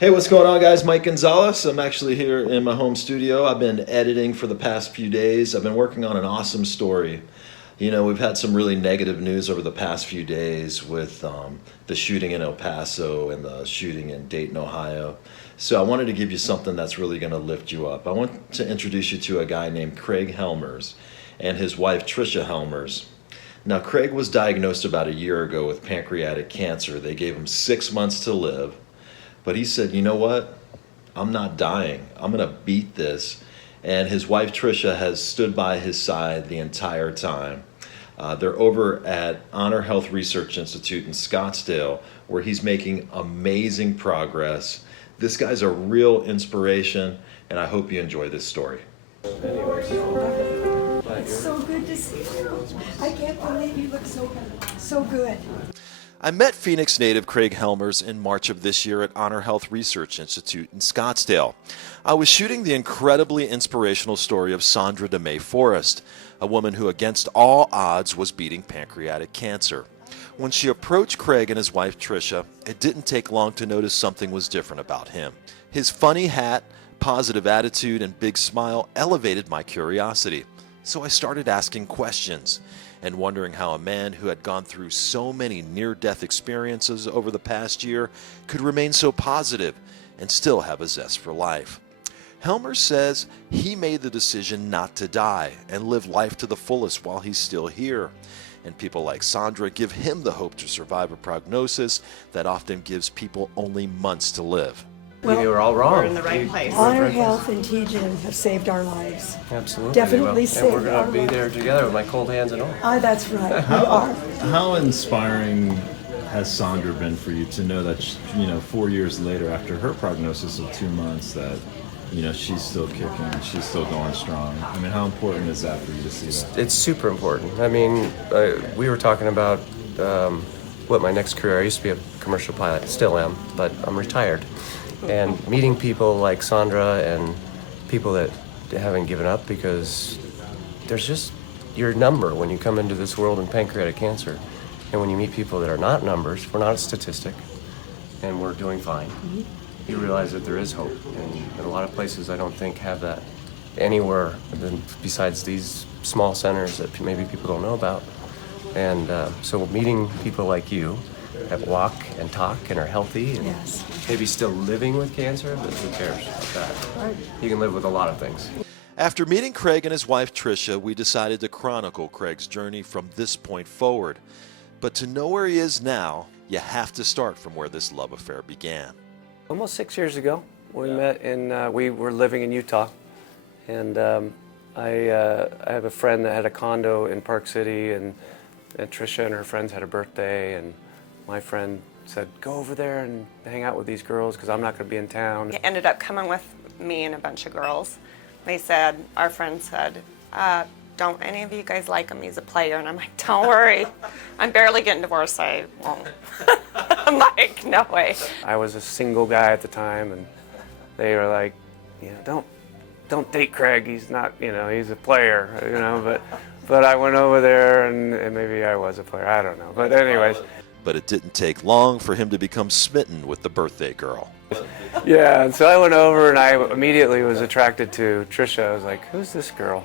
Hey, what's going on, guys? Mike Gonzalez. I'm actually here in my home studio. I've been editing for the past few days. I've been working on an awesome story. You know, we've had some really negative news over the past few days with the shooting in El Paso and the shooting in Dayton, Ohio. So I wanted to give you something that's really going to lift you up. I want to introduce you to a guy named Craig Hellmers and his wife, Tricia Hellmers. Now, Craig was diagnosed about a year ago with pancreatic cancer. They gave him 6 months to live. But he said, you know what? I'm not dying. I'm going to beat this. And his wife, Tricia, has stood by his side the entire time. They're over at Honor Health Research Institute in Scottsdale, where he's making amazing progress. This guy's a real inspiration, and I hope you enjoy this story. It's so good to see you. I can't believe you look so good. I met Phoenix native Craig Hellmers in March of this year at Honor Health Research Institute in Scottsdale. I was shooting the incredibly inspirational story of Sandra DeMay Forrest, a woman who against all odds was beating pancreatic cancer. When she approached Craig and his wife Tricia, it didn't take long to notice something was different about him. His funny hat, positive attitude, and big smile elevated my curiosity. So I started asking questions and wondering how a man who had gone through so many near-death experiences over the past year could remain so positive and still have a zest for life. Helmer says he made the decision not to die and live life to the fullest while he's still here. And people like Sandra give him the hope to survive a prognosis that often gives people only months to live. Well, you were all wrong. We're in the right place. Honor Health and TGM have saved our lives. Absolutely. Definitely they will. saved And we're our going to be lives. there together with my cold hands and all. Ah, that's right. We are. How inspiring has Sandra been for you to know that, 4 years later after her prognosis of 2 months that, she's still kicking, she's still going strong? I mean, how important is that for you to see that? It's super important. I mean, we were talking about what my next career, I used to be a commercial pilot, still am, but I'm retired. And meeting people like Sandra and people that haven't given up, because there's just your number when you come into this world in pancreatic cancer. And when you meet people that are not numbers, we're not a statistic, and we're doing fine. Mm-hmm. You realize that there is hope. And a lot of places I don't think have that anywhere besides these small centers that maybe people don't know about. And so meeting people like you that walk and talk and are healthy and Yes. maybe still living with cancer, but who cares about that? Right. You can live with a lot of things. After meeting Craig and his wife Tricia, we decided to chronicle Craig's journey from this point forward. But to know where he is now, you have to start from where this love affair began. Almost 6 years ago, we met in, we were living in Utah, and I have a friend that had a condo in Park City, and Tricia and her friends had a birthday, and my friend said, go over there and hang out with these girls because I'm not going to be in town. He ended up coming with me and a bunch of girls. They said, our friend said, don't any of you guys like him? He's a player. And I'm like, don't worry. I'm barely getting divorced. I won't. I'm like, no way. I was a single guy at the time, and they were like, don't date Craig. He's not, he's a player, but I went over there and maybe I was a player. I don't know. But anyways. But it didn't take long for him to become smitten with the birthday girl. Yeah, and so I went over and I immediately was attracted to Tricia. I was like, who's this girl?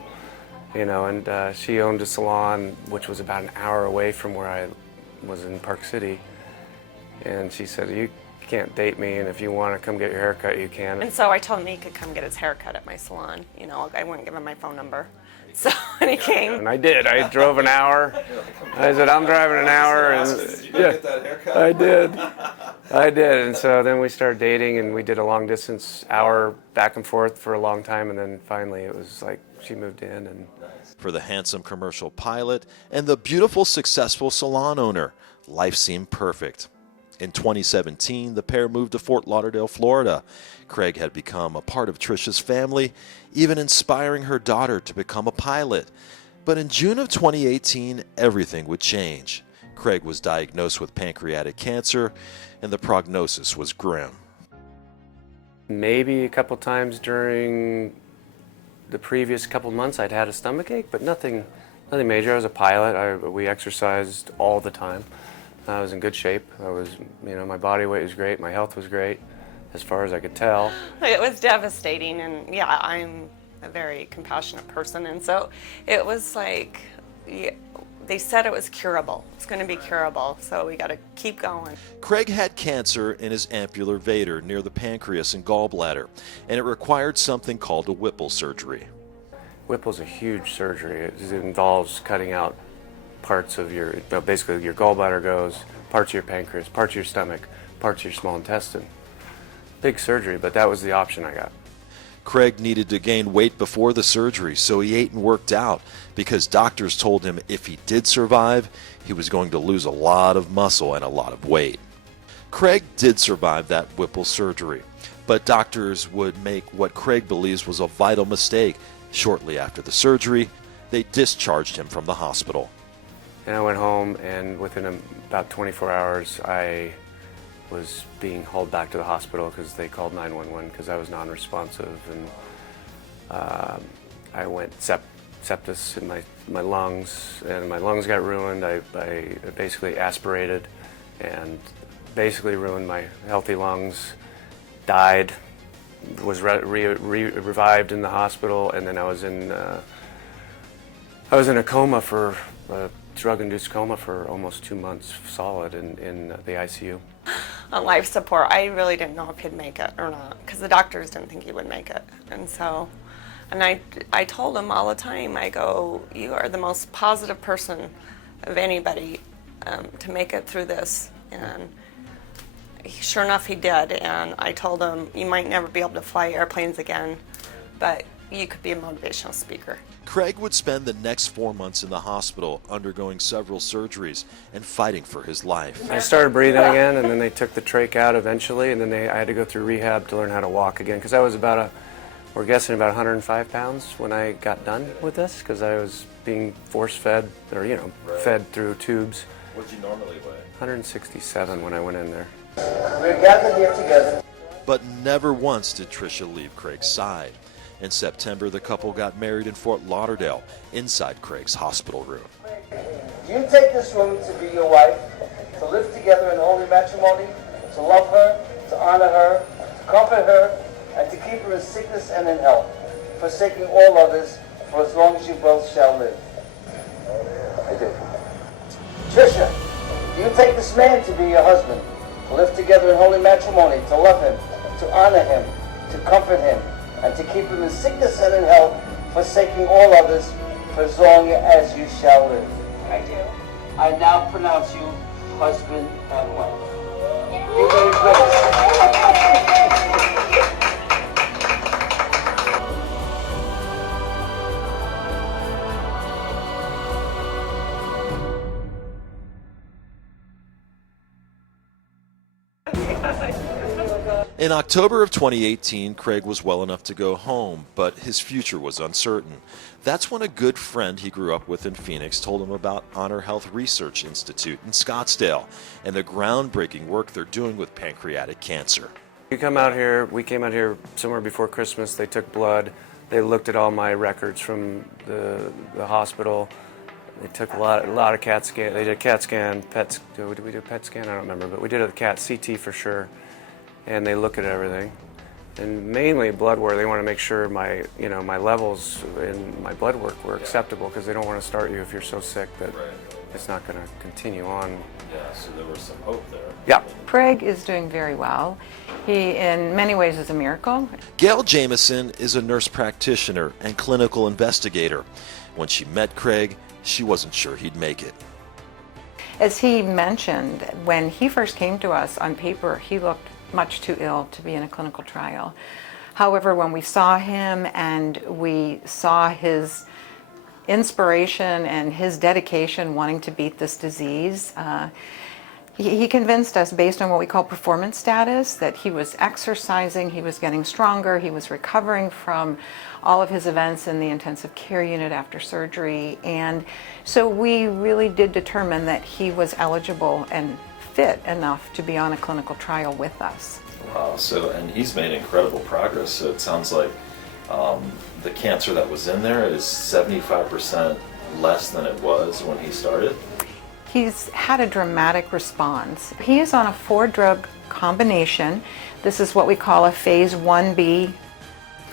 And she owned a salon which was about an hour away from where I was in Park City. And she said, you can't date me, and if you want to come get your hair cut, you can. And so I told him he could come get his hair cut at my salon. I wouldn't give him my phone number. So when he came. And I did. I drove an hour. I said, I'm driving an hour. And yeah, I did. And so then we started dating, and we did a long distance hour back and forth for a long time. And then finally it was like she moved in. And For the handsome commercial pilot and the beautiful, successful salon owner, life seemed perfect. In 2017, the pair moved to Fort Lauderdale, Florida. Craig had become a part of Tricia's family, even inspiring her daughter to become a pilot. But in June of 2018, everything would change. Craig was diagnosed with pancreatic cancer, and the prognosis was grim. maybe a couple times during the previous couple months I'd had a stomach ache, but nothing major. I was a pilot. We exercised all the time. I was in good shape. My body weight was great. My health was great. as far as I could tell. It was devastating, and yeah, I'm a very compassionate person, and so it was like, yeah, they said it was curable. It's going to be curable, so we got to keep going. Craig had cancer in his ampular vater near the pancreas and gallbladder, and it required something called a Whipple surgery. Whipple's a huge surgery. It involves cutting out parts of your, basically your gallbladder goes, parts of your pancreas, parts of your stomach, parts of your small intestine. Big surgery, but that was the option I got. Craig needed to gain weight before the surgery, so he ate and worked out because doctors told him if he did survive, he was going to lose a lot of muscle and a lot of weight. Craig did survive that Whipple surgery, but doctors would make what Craig believes was a vital mistake. Shortly after the surgery, they discharged him from the hospital. And I went home, and within about 24 hours, I was being hauled back to the hospital because they called 911 because I was non-responsive, and I went sepsis in my lungs, and my lungs got ruined. I basically aspirated and basically ruined my healthy lungs, died, was revived in the hospital, and then I was in a coma for drug-induced coma for almost 2 months solid in the ICU. On life support, I really didn't know if he'd make it or not, because the doctors didn't think he would make it. And so, and I told him all the time, I go, you are the most positive person of anybody to make it through this. And sure enough, he did. And I told him, you might never be able to fly airplanes again, but you could be a motivational speaker. Craig would spend the next 4 months in the hospital, undergoing several surgeries and fighting for his life. I started breathing again, and then they took the trach out eventually, and then I had to go through rehab to learn how to walk again, because I was we're guessing about 105 pounds when I got done with this, because I was being force-fed, or fed through tubes. What did you normally weigh? 167 when I went in there. We're gathered here together. But never once did Tricia leave Craig's side. In September, the couple got married in Fort Lauderdale, inside Craig's hospital room. Do you take this woman to be your wife, to live together in holy matrimony, to love her, to honor her, to comfort her, and to keep her in sickness and in health, forsaking all others for as long as you both shall live? I do. Tricia, do you take this man to be your husband, to live together in holy matrimony, to love him, to honor him, to comfort him, and to keep him in sickness and in health, forsaking all others for as long as you shall live? I do. I now pronounce you husband and wife. You may praise. In October of 2018, Craig was well enough to go home, but his future was uncertain. That's when a good friend he grew up with in Phoenix told him about Honor Health Research Institute in Scottsdale and the groundbreaking work they're doing with pancreatic cancer. We came out here somewhere before Christmas. They took blood. They looked at all my records from the hospital. They took a lot of CAT scan. They did a CAT scan, PET. Did we do a PET scan? I don't remember, but we did a CAT CT for sure. And they look at everything, and mainly blood work. They want to make sure my levels in my blood work were acceptable, because they don't want to start you if you're so sick that it's not going to continue on. Yeah, so there was some hope there. Yeah. Craig is doing very well. He, in many ways, is a miracle. Gail Jamison is a nurse practitioner and clinical investigator. When she met Craig, she wasn't sure he'd make it. As he mentioned, when he first came to us, on paper, he looked much too ill to be in a clinical trial. However, when we saw him and we saw his inspiration and his dedication wanting to beat this disease, he convinced us, based on what we call performance status, that he was exercising, he was getting stronger, he was recovering from all of his events in the intensive care unit after surgery. And so we really did determine that he was eligible and fit enough to be on a clinical trial with us. Wow, and he's made incredible progress. So it sounds like the cancer that was in there is 75% less than it was when he started. He's had a dramatic response. He is on a 4-drug combination This is what we call a phase 1B.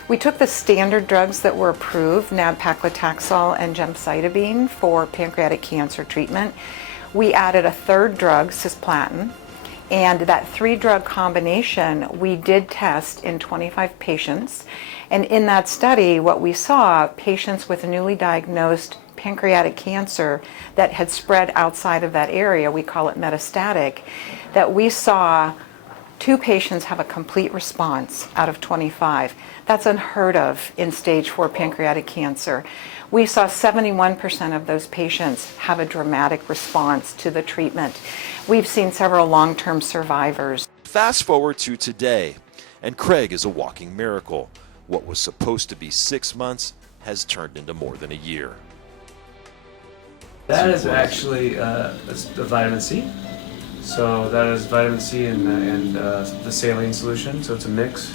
We took the standard drugs that were approved, nab-paclitaxel and gemcitabine, for pancreatic cancer treatment. We added a third drug, cisplatin, and that 3-drug combination we did test in 25 patients. And in that study, what we saw, patients with newly diagnosed pancreatic cancer that had spread outside of that area, we call it metastatic, that we saw 2 patients have a complete response out of 25. That's unheard of in stage 4 pancreatic cancer. We saw 71% of those patients have a dramatic response to the treatment. We've seen several long-term survivors. Fast forward to today, and Craig is a walking miracle. What was supposed to be 6 months has turned into more than a year. That is actually that's the vitamin C. So that is vitamin C and the saline solution, so it's a mix.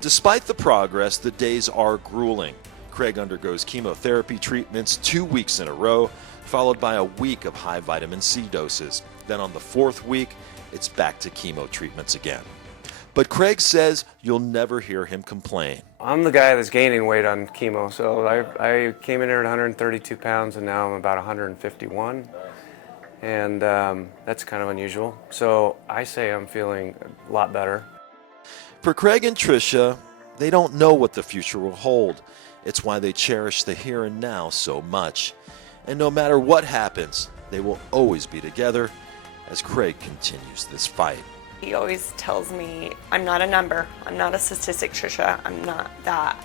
Despite the progress, the days are grueling. Craig undergoes chemotherapy treatments 2 weeks in a row, followed by a week of high vitamin C doses. Then on the 4th week, it's back to chemo treatments again. But Craig says you'll never hear him complain. I'm the guy that's gaining weight on chemo, so I came in here at 132 pounds and now I'm about 151. And that's kind of unusual. So I say I'm feeling a lot better. For Craig and Tricia, they don't know what the future will hold. It's why they cherish the here and now so much. And no matter what happens, they will always be together as Craig continues this fight. He always tells me, I'm not a number, I'm not a statistic, Tricia, I'm not that.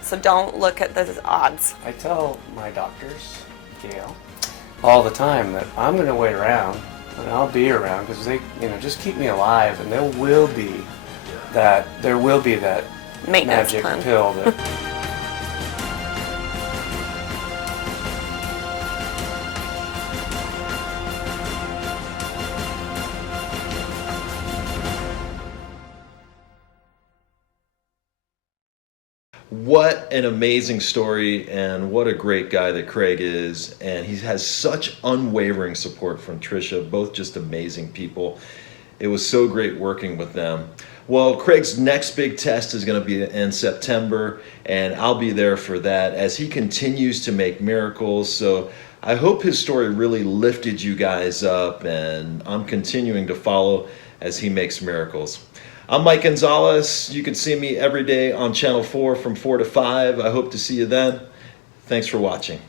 So don't look at the odds. I tell my doctors, Gail, all the time that I'm going to wait around and I'll be around because they, just keep me alive, and there will be that Maintenance magic plan. pill that. What an amazing story, and what a great guy that Craig is. And he has such unwavering support from Tricia, both just amazing people. It was so great working with them. Well, Craig's next big test is going to be in September, and I'll be there for that as he continues to make miracles. So I hope his story really lifted you guys up, and I'm continuing to follow as he makes miracles. I'm Mike Gonzalez. You can see me every day on Channel 4 from 4 to 5. I hope to see you then. Thanks for watching.